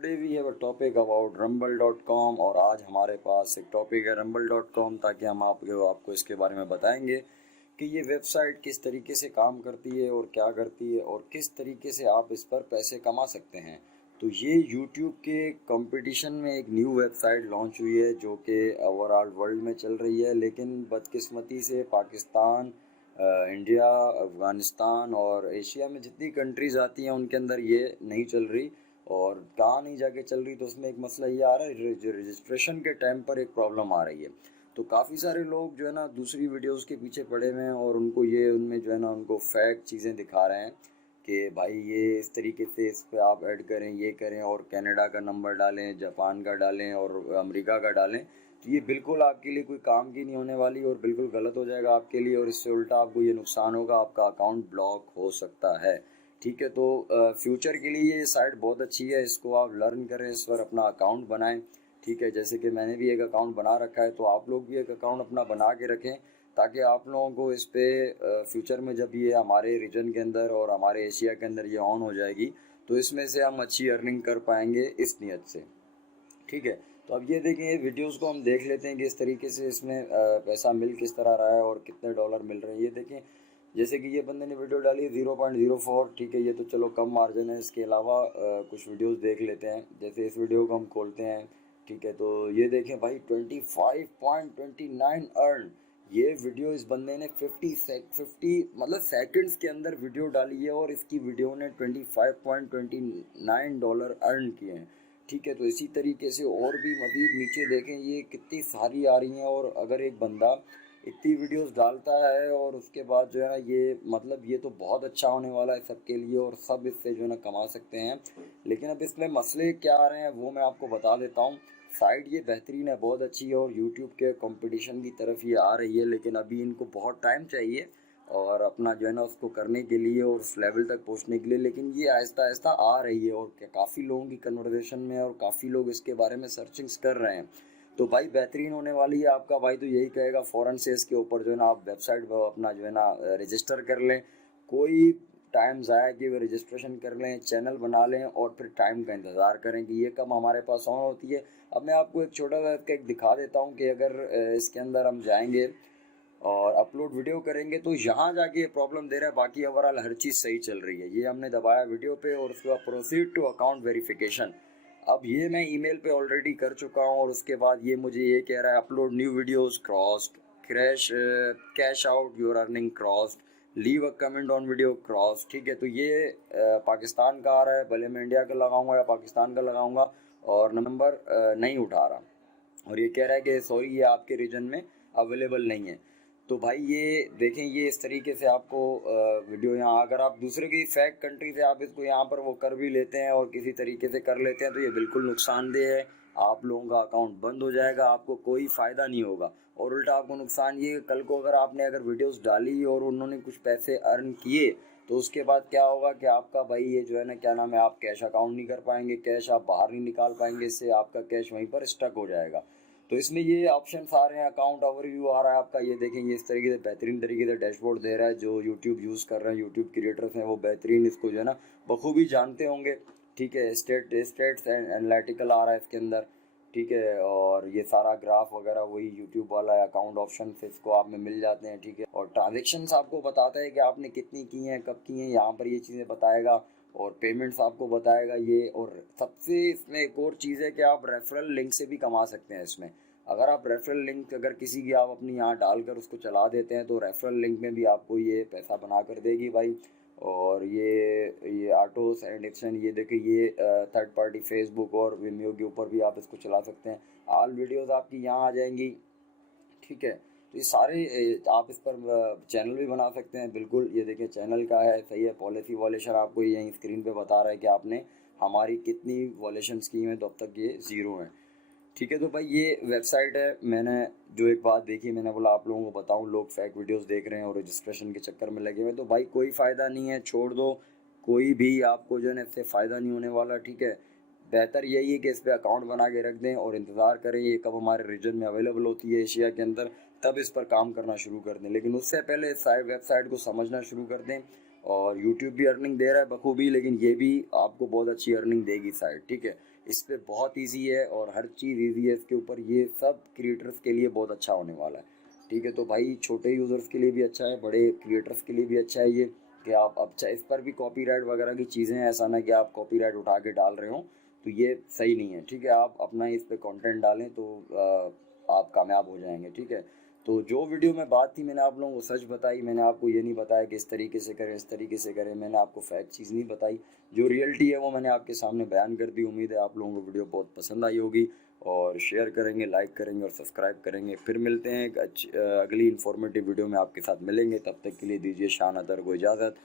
Today we have a topic about rumble.com और आज हमारे पास एक टॉपिक है rumble.com ताकि हम आपको इसके बारे में बताएंगे कि ये वेबसाइट किस तरीके से काम करती है और क्या करती है और किस तरीके से आप इस पर पैसे कमा सकते हैं। तो ये YouTube के कंपटीशन में एक न्यू वेबसाइट लॉन्च हुई है जो कि ओवरऑल वर्ल्ड में चल रही है, लेकिन बदकिस्मती से पाकिस्तान, इंडिया, अफ़गानिस्तान और एशिया में जितनी कंट्रीज़ आती हैं उनके अंदर ये नहीं चल रही। और कहाँ नहीं जाके चल रही, तो उसमें एक मसला ये आ रहा है, जो रजिस्ट्रेशन के टाइम पर एक प्रॉब्लम आ रही है। तो काफ़ी सारे लोग जो है ना दूसरी वीडियोस के पीछे पड़े हुए हैं और उनमें जो है ना उनको फैक्ट चीज़ें दिखा रहे हैं कि भाई ये इस तरीके से इस पर आप ऐड करें, ये करें और कनाडा का नंबर डालें, जापान का डालें और अमेरिका का डालें। तो ये बिल्कुल आपके लिए कोई काम की नहीं होने वाली और बिल्कुल गलत हो जाएगा आपके लिए, और इससे उल्टा आपको ये नुकसान होगा, आपका अकाउंट ब्लॉक हो सकता है। ठीक है, तो फ्यूचर के लिए ये साइट बहुत अच्छी है, इसको आप लर्न करें, इस पर अपना अकाउंट बनाएं। ठीक है, जैसे कि मैंने भी एक अकाउंट बना रखा है, तो आप लोग भी एक अकाउंट अपना बना के रखें ताकि आप लोगों को इस पे फ्यूचर में जब ये हमारे रीजन के अंदर और हमारे एशिया के अंदर ये ऑन हो जाएगी तो इसमें से हम अच्छी अर्निंग कर पाएंगे इस नियत से। ठीक है, तो अब ये देखें, ये वीडियोस को हम देख लेते हैं कि इस तरीके से इसमें पैसा मिल किस तरह रहा है और कितने डॉलर मिल रहे हैं। ये देखें, जैसे कि ये बंदे ने वीडियो डाली 0.04। ठीक है, ये तो चलो कम मार्जिन है। इसके अलावा कुछ वीडियोस देख लेते हैं, जैसे इस वीडियो को हम खोलते हैं। ठीक है, तो ये देखें भाई 25.29 अर्न। ये वीडियो इस बंदे ने 50 मतलब सेकंड्स के अंदर वीडियो डाली है और इसकी वीडियो ने $25.29 अर्न किए हैं। ठीक है, तो इसी तरीके से और भी मज़ीद नीचे देखें, ये कितनी सारी आ रही हैं। और अगर एक बंदा इतनी वीडियोस डालता है और उसके बाद जो है ना ये तो बहुत अच्छा होने वाला है सबके लिए और सब इससे जो है ना कमा सकते हैं। लेकिन अब इसमें मसले क्या आ रहे हैं वो मैं आपको बता देता हूँ। साइट ये बेहतरीन है, बहुत अच्छी है और यूट्यूब के कंपटीशन की तरफ ये आ रही है, लेकिन अभी इनको बहुत टाइम चाहिए और अपना जो है ना उसको करने के लिए और उस लेवल तक पहुंचने के लिए। लेकिन ये आहिस्ता आहिस्ता आ रही है और काफ़ी लोगों की कन्वर्सेशन में और काफ़ी लोग इसके बारे में सर्चिंग्स कर रहे हैं। तो भाई बेहतरीन होने वाली है। आपका भाई तो यही कहेगा फ़ौरन से इसके ऊपर जो है ना आप वेबसाइट पर अपना जो है ना रजिस्टर कर लें। कोई टाइम ज़ाया कि वो रजिस्ट्रेशन कर लें, चैनल बना लें और फिर टाइम का इंतज़ार करें कि ये कब हमारे पास ऑन होती है। अब मैं आपको एक छोटा सा इसका एक दिखा देता हूँ कि अगर इसके अंदर हम जाएंगे और अपलोड वीडियो करेंगे तो यहाँ जाके ये प्रॉब्लम दे रहा है, बाकी ओवरऑल हर चीज़ सही चल रही है। ये हमने दबाया वीडियो पे और उसके बाद प्रोसीड टू अकाउंट वेरिफिकेशन। अब ये मैं ईमेल पे ऑलरेडी कर चुका हूँ और उसके बाद ये मुझे ये कह रहा है upload new videos crossed, crash, cash out your earning crossed, leave a comment on video cross. ठीक है, तो ये पाकिस्तान का आ रहा है, भले मैं इंडिया का लगाऊंगा या पाकिस्तान का लगाऊंगा और नंबर नहीं उठा रहा और ये कह रहा है कि सॉरी ये आपके रीजन में अवेलेबल नहीं है। तो भाई ये देखें, ये इस तरीके से आपको वीडियो यहाँ, अगर आप दूसरे की फैक कंट्री से आप इसको यहाँ पर वो कर भी लेते हैं और किसी तरीके से कर लेते हैं तो ये बिल्कुल नुकसानदेह है। आप लोगों का अकाउंट बंद हो जाएगा, आपको कोई फ़ायदा नहीं होगा और उल्टा आपको नुकसान ये, कल को अगर आपने अगर वीडियोस डाली और उन्होंने कुछ पैसे अर्न किए तो उसके बाद क्या होगा कि आपका भाई ये जो है ना क्या नाम है, आप कैश अकाउंट नहीं कर पाएंगे, कैश आप बाहर नहीं निकाल पाएंगे, इससे आपका कैश वहीं पर स्टक हो जाएगा। तो इसमें ये ऑप्शन आ रहे हैं, अकाउंट ओवरव्यू आ रहा है आपका, ये देखेंगे इस तरीके से बेहतरीन तरीके से डैशबोर्ड दे रहा है। जो यूट्यूब यूज़ कर रहे हैं, यूट्यूब क्रिएटर्स हैं, वो बेहतरीन इसको जो है ना बखूबी जानते होंगे। ठीक है, स्टेट्स एंड एनालिटिकल आ रहा है इसके अंदर। ठीक है, और ये सारा ग्राफ वगैरह वही यूट्यूब वाला है, अकाउंट ऑप्शन से इसको आप में मिल जाते हैं। ठीक है, और ट्रांजेक्शन्स आपको बताता है कि आपने कितनी की हैं, कब की हैं, यहाँ पर ये चीज़ें बताएगा और पेमेंट्स आपको बताएगा ये। और सबसे इसमें एक और चीज़ है कि आप रेफरल लिंक से भी कमा सकते हैं इसमें। अगर आप रेफरल लिंक अगर किसी की आप अपनी यहाँ डालकर उसको चला देते हैं तो रेफरल लिंक में भी आपको ये पैसा बना कर देगी भाई। और ये ऑटोस एंड एक्शन, ये देखिए ये थर्ड पार्टी फेसबुक और विमियो के ऊपर भी आप इसको चला सकते हैं। ऑल वीडियोस आपकी यहाँ आ जाएंगी। ठीक है, तो ये सारे आप इस पर चैनल भी बना सकते हैं। बिल्कुल ये देखिए चैनल का है, सही है। पॉलिसी वॉलेशन आपको यहीं स्क्रीन पे बता रहा है कि आपने हमारी कितनी वॉलेशंस की हैं, तो अब तक ये 0 हैं। ठीक है, तो भाई ये वेबसाइट है। मैंने जो एक बात देखी, मैंने बोला आप लोगों को बताऊं, लोग फेक वीडियोस देख रहे हैं और रजिस्ट्रेशन के चक्कर में लगे हुए, तो भाई कोई फ़ायदा नहीं है, छोड़ दो। कोई भी आपको जो है ना इससे फ़ायदा नहीं होने वाला। ठीक है, बेहतर यही है कि इस पर अकाउंट बना के रख दें और इंतज़ार करें ये कब हमारे रीजन में अवेलेबल होती है एशिया के अंदर, तब इस पर काम करना शुरू कर दें। लेकिन उससे पहले इस वेबसाइट को समझना शुरू कर दें। और यूट्यूब भी अर्निंग दे रहा है बखूबी, लेकिन ये भी आपको बहुत अच्छी अर्निंग देगी साइट। ठीक है, इस पे बहुत इजी है और हर चीज़ इजी है इसके ऊपर। ये सब क्रिएटर्स के लिए बहुत अच्छा होने वाला है, ठीक है। तो भाई छोटे यूज़र्स के लिए भी अच्छा है, बड़े क्रिएटर्स के लिए भी अच्छा है ये, कि आप अब चाहे इस पर भी कॉपीराइट वगैरह की चीज़ें हैं, ऐसा ना कि आप कॉपीराइट उठा के डाल रहे हो, तो ये सही नहीं है, ठीक है। आप अपना इस पे कंटेंट डालें तो आप कामयाब हो जाएंगे, ठीक है। तो जो वीडियो में बात थी मैंने आप लोगों को सच बताई, मैंने आपको ये नहीं बताया कि इस तरीके से करें इस तरीके से करें, मैंने आपको फैक्ट चीज़ नहीं बताई, जो रियलिटी है वो मैंने आपके सामने बयान कर दी। उम्मीद है आप लोगों को वीडियो बहुत पसंद आई होगी, और शेयर करेंगे, लाइक करेंगे और सब्सक्राइब करेंगे। फिर मिलते हैं एक अगली इन्फॉर्मेटिव वीडियो में आपके साथ मिलेंगे, तब तक के लिए दीजिए शाह अतर को इजाज़त।